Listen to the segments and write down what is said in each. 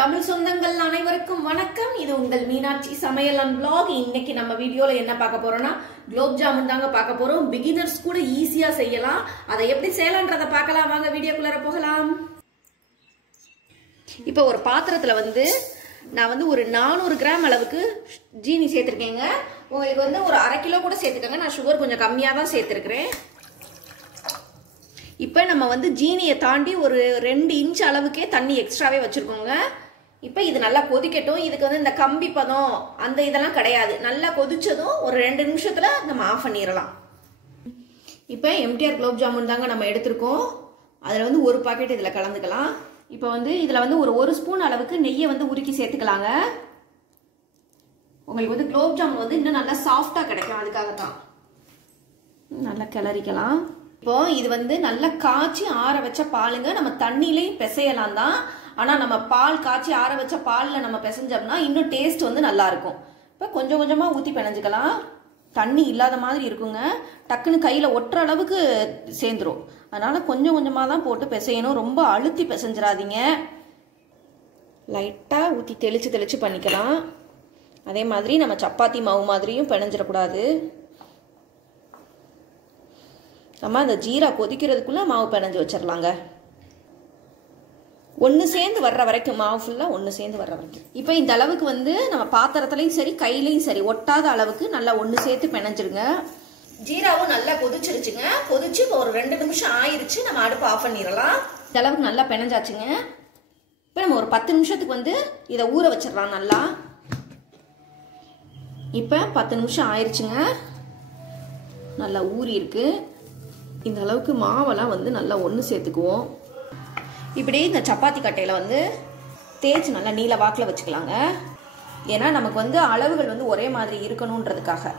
தமிழ் சொந்தங்கள் அனைவருக்கும் வணக்கம். இது உங்கள் மீனாட்சி சமையல் அண்ட் vlog. இன்னைக்கு நம்ம வீடியோல என்ன பார்க்க போறோம்னா குலோப் ஜாமுன் தாங்க பார்க்க போறோம். பிகினர்ஸ் கூட ஈஸியா செய்யலாம். அதை எப்படி செய்யலாம்ன்றத பார்க்கலாம். வாங்க வீடியோக்குள்ள போகலாம். இப்போ ஒரு பாத்திரத்துல நான் ஒரு 400 கிராம் அளவுக்கு ஜீனி சேர்த்திருக்கேங்க. உங்களுக்கு ஒரு 1/2 கிலோ கூட சேர்த்துக்கங்க. நான் சுகர் கொஞ்சம் கம்மியா தான் சேர்த்திருக்கிறேன். இப்போ நம்ம ஜீனியை தாண்டி ஒரு 2 இன்ச் அளவுக்கே தண்ணி எக்ஸ்ட்ராவே வச்சிருக்கோங்க. இப்போ இது நல்லா கொதிக்கட்டும். இதுக்கு இந்த கம்பி பதம் அந்த இதெல்லாம் கிடையாது. நல்லா கொதிச்சதும் ஒரு 2 நிமிஷத்துல நம்ம ஆஃப் பண்ணிடலாம். இப்போ எம்டிஆர் குலோப் ஜாமுன் தாங்க நம்ம எடுத்திருக்கோம். அதில் ஒரு பாக்கெட் இதில் கலந்துக்கலாம். இப்போ இதில் ஒரு ஸ்பூன் அளவுக்கு நெய்யை உருக்கி சேர்த்துக்கலாங்க. உங்களுக்கு குலோப் ஜாமுன் இன்னும் நல்லா சாஃப்டாக கிடைக்கும். அதுக்காகத்தான் நல்லா கிளறிக்கலாம். இப்போ இது நல்லா காய்ச்சி ஆற வச்ச பாலுங்க. நம்ம தண்ணியிலையும் பிசையலாம் தான். ஆனா நம்ம பால் காய்ச்சி ஆற வச்ச பால்ல நம்ம பிசைஞ்சோம்னா இன்னும் டேஸ்ட் நல்லா இருக்கும். இப்போ கொஞ்சம் கொஞ்சமா ஊத்தி பிணைஞ்சுக்கலாம். தண்ணி இல்லாத மாதிரி இருக்குங்க. டக்குன்னு கையில ஒட்டுற அளவுக்கு சேர்ந்துரும். அதனால கொஞ்சம் கொஞ்சமா தான் போட்டு பிசையணும். ரொம்ப அழுத்தி பிசைஞ்சிடாதீங்க. லைட்டா ஊத்தி தெளிச்சு தெளிச்சு பண்ணிக்கலாம். அதே மாதிரி நம்ம சப்பாத்தி மாவு மாதிரியும் பிணைஞ்சிடக்கூடாது. நம்ம அந்த ஜீரா கொதிக்கிறதுக்குள்ள மாவு பிணைஞ்சு வச்சிடலாங்க. ஒன்று சேர்ந்து வர்ற வரைக்கும், மாவு ஃபுல்லாக ஒன்று சேர்ந்து வர்ற வரைக்கும். இப்போ இந்த அளவுக்கு நம்ம பாத்திரத்துலையும் சரி கையிலையும் சரி ஒட்டாத அளவுக்கு நல்லா ஒன்று சேர்த்து பிணைஞ்சிருங்க. ஜீராவும் நல்லா கொதிச்சிருச்சுங்க. கொதிச்சு ஒரு 2 நிமிஷம் ஆயிடுச்சு. நம்ம அடுப்பு ஆஃப் பண்ணிடலாம். இந்த அளவுக்கு நல்லா பிணைஞ்சாச்சுங்க. இப்போ நம்ம ஒரு 10 நிமிஷத்துக்கு இதை ஊற வச்சிடலாம் நல்லா. இப்போ 10 நிமிஷம் ஆயிடுச்சுங்க. நல்லா ஊறி இருக்கு. இந்த அளவுக்கு மாவெல்லாம் நல்லா ஒன்று சேர்த்துக்குவோம். இப்படி இந்த சப்பாத்தி கட்டையில் தேய்ச்சி நல்லா நீல வாக்கில் வச்சுக்கலாங்க. ஏன்னா நமக்கு அளவுகள் ஒரே மாதிரி இருக்கணுன்றதுக்காக.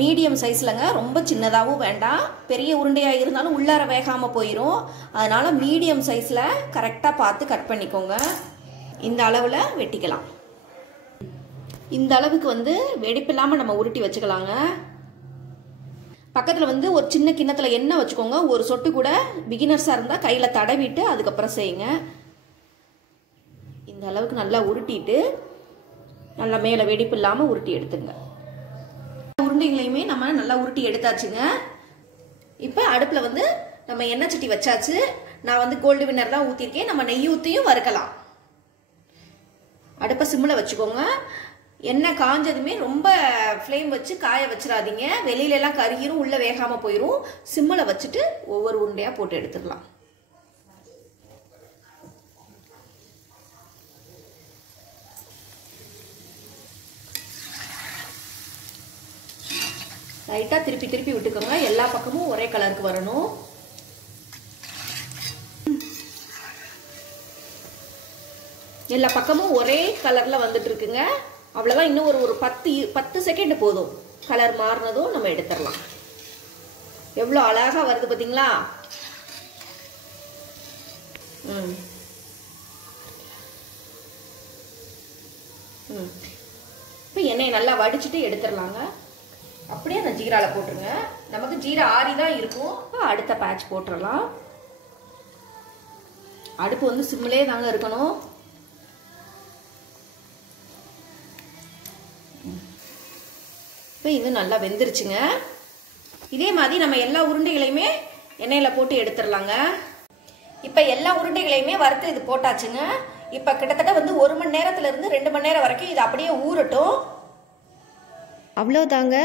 மீடியம் சைஸ்லங்க. ரொம்ப சின்னதாகவும் வேண்டாம், பெரிய உருண்டையாக இருந்தாலும் உள்ளார வேகாமல் போயிடும். அதனால மீடியம் சைஸில் கரெக்டாக பார்த்து கட் பண்ணிக்கோங்க. இந்த அளவில் வெட்டிக்கலாம். இந்த அளவுக்கு வெடிப்பு இல்லாமல் நம்ம உருட்டி வச்சுக்கலாங்க. பக்கத்தில் ஒரு சின்ன கிண்ணத்தில் எண்ணெய் வச்சுக்கோங்க. ஒரு சொட்டு கூட பிகினர்ஸாக இருந்தால் கையில் தடவிட்டு அதுக்கப்புறம் செய்யுங்க. இந்த அளவுக்கு நல்லா உருட்டிட்டு நல்லா மேலே வெடிப்பு இல்லாமல் உருட்டி எடுத்துங்க. உருண்டைகளையுமே நம்ம நல்லா உருட்டி எடுத்தாச்சுங்க. இப்போ அடுப்பில் நம்ம எண்ணெய் சட்டி வச்சாச்சு. நான் கோல்டு வின்னர் தான் ஊற்றிருக்கேன். நம்ம நெய் ஊற்றியும் வறுக்கலாம். அடுப்பை சிம்மில் வச்சுக்கோங்க. எண்ணெய் காஞ்சதுமே ரொம்ப ஃப்ளேம் வச்சு காய வச்சிடாதீங்க. வெளியில எல்லாம் கருகிரும், உள்ள வேகாம போயிரும். சிம்மில் வச்சுட்டு ஒவ்வொரு உருண்டையா போட்டு எடுத்துடலாம். லைட்டா திருப்பி திருப்பி விட்டுக்கோங்க. எல்லா பக்கமும் ஒரே கலருக்கு வரணும். எல்லா பக்கமும் ஒரே கலர்ல வந்துட்டு இருக்குங்க. அவ்வளவுதான். இன்னும் ஒரு 10 செகண்ட் போதும். கலர் மாறினதும் நம்ம எடுத்துடலாம். எவ்வளவு அழகா வருது பாத்தீங்களா? இப்போ எண்ணெயை நல்லா வடிச்சுட்டு எடுத்துடலாங்க. அப்படியே அந்த ஜீரால போட்டுருங்க. நமக்கு ஜீரா ஆறி தான் இருக்கும். அடுத்த பேட்ச் போட்டுடலாம். அடுப்பு சிம்மிலே தாங்க இருக்கணும். இப்போ இது நல்லா வெந்துருச்சுங்க. இதே மாதிரி நம்ம எல்லா உருண்டைகளையுமே எண்ணெயில் போட்டு எடுத்துடலாங்க. இப்போ எல்லா உருண்டைகளையுமே வறுத்து இது போட்டாச்சுங்க. இப்போ கிட்டத்தட்ட 1 மணி நேரத்துலேருந்து 2 மணி நேரம் வரைக்கும் இது அப்படியே ஊறட்டும். அவ்வளோதாங்க.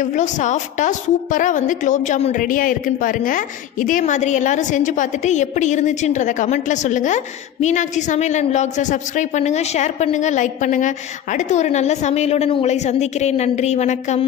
எவ்வளோ சாஃப்டாக சூப்பராக குலோப் ஜாமுன் ரெடியாக இருக்குன்னு பாருங்கள். இதே மாதிரி எல்லாரும் செஞ்சு பார்த்துட்டு எப்படி இருந்துச்சுன்றதை கமெண்ட்டில் சொல்லுங்கள். மீனாட்சி சமையல் அண்ட் vlogs சப்ஸ்கிரைப் பண்ணுங்கள், ஷேர் பண்ணுங்கள், லைக் பண்ணுங்கள். அடுத்து ஒரு நல்ல சமையலுடன் உங்களை சந்திக்கிறேன். நன்றி, வணக்கம்.